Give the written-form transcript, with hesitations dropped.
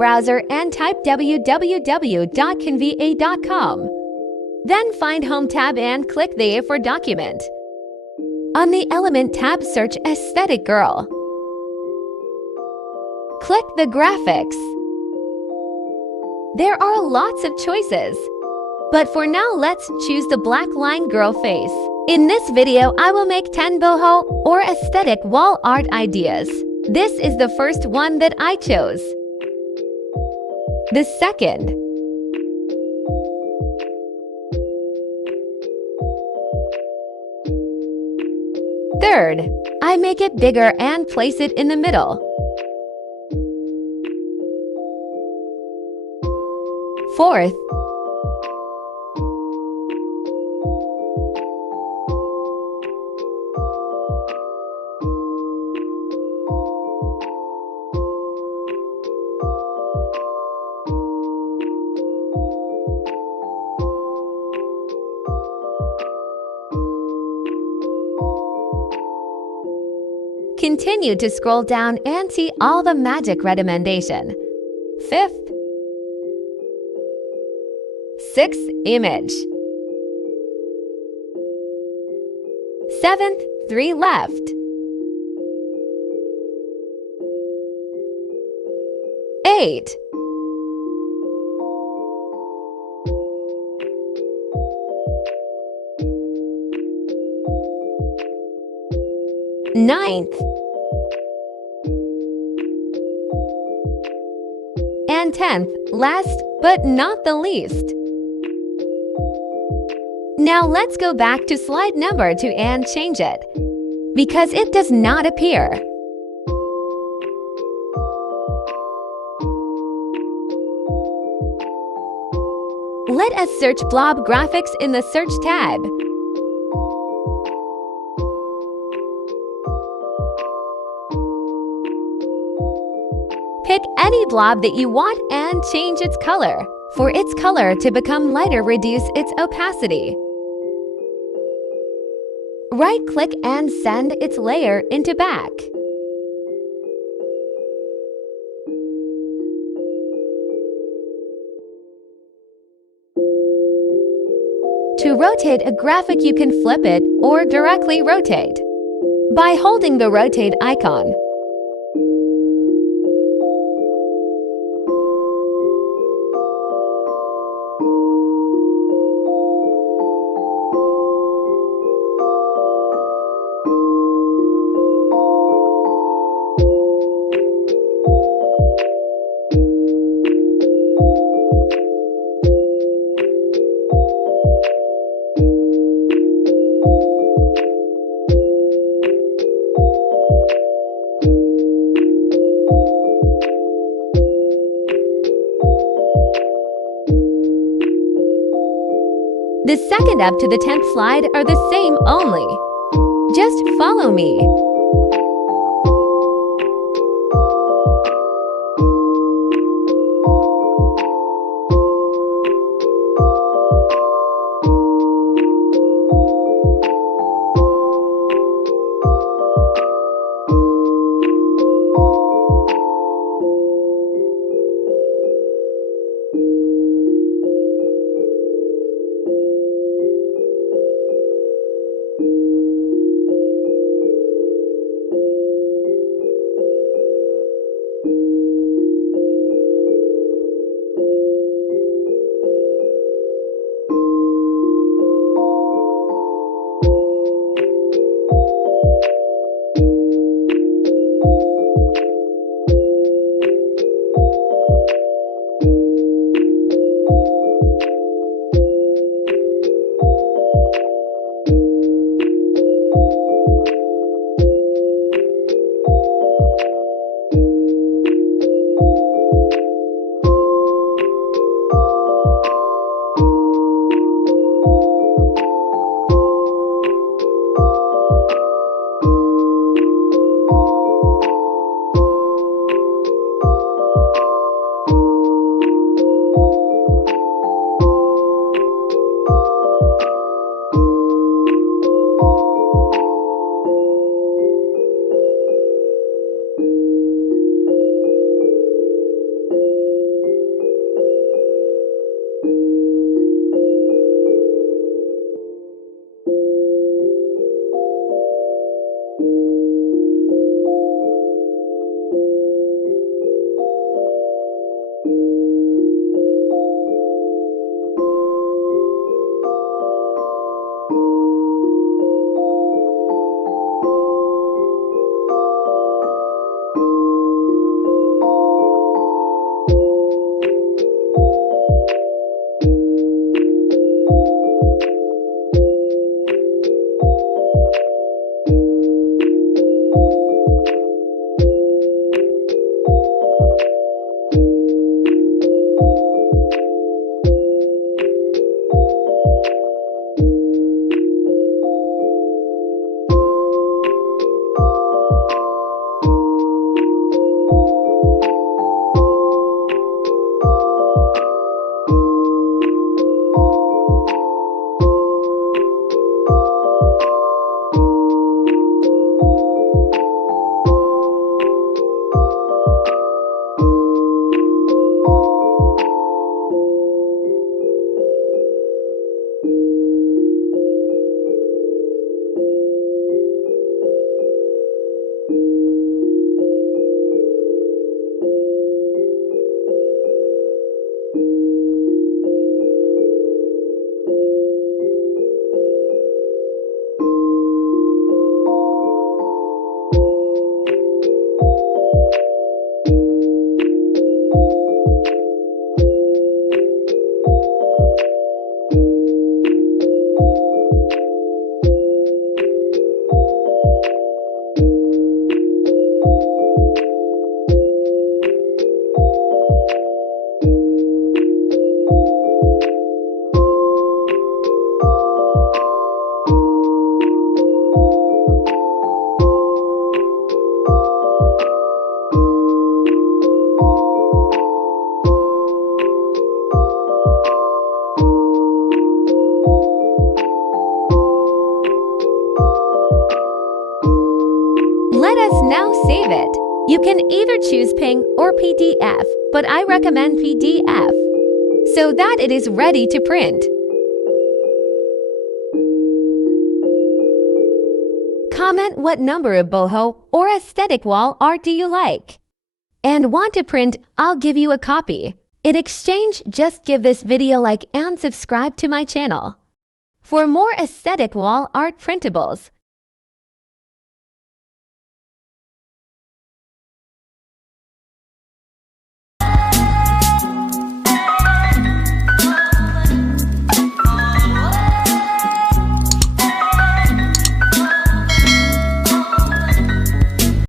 browser and type www.canva.com. Then find Home tab and click the A for document. On the Element tab, search Aesthetic Girl. Click the graphics. There are lots of choices, but for now let's choose the black line girl face. In this video, I will make 10 boho or aesthetic wall art ideas. This is the first one that I chose. The second. Third, I make it bigger and place it in the middle. Fourth, continue to scroll down and see all the magic recommendation. Fifth, sixth image. Seventh, 3 left. Eight. Ninth. And 10th, last but not the least. Now let's go back to slide number 2 and change it, because it does not appear. Let us search Blob Graphics in the Search tab. Pick any blob that you want and change its color. For its color to become lighter, reduce its opacity. Right-click and send its layer into back. To rotate a graphic, you can flip it or directly rotate by holding the rotate icon. The second up to the 10th slide are the same only. Just follow me. either choose Ping or PDF, but I recommend PDF so that it is ready to print. Comment what number of boho or aesthetic wall art do you like and want to print. I'll give you a copy. In exchange, just give this video a like and subscribe to my channel for more aesthetic wall art printables.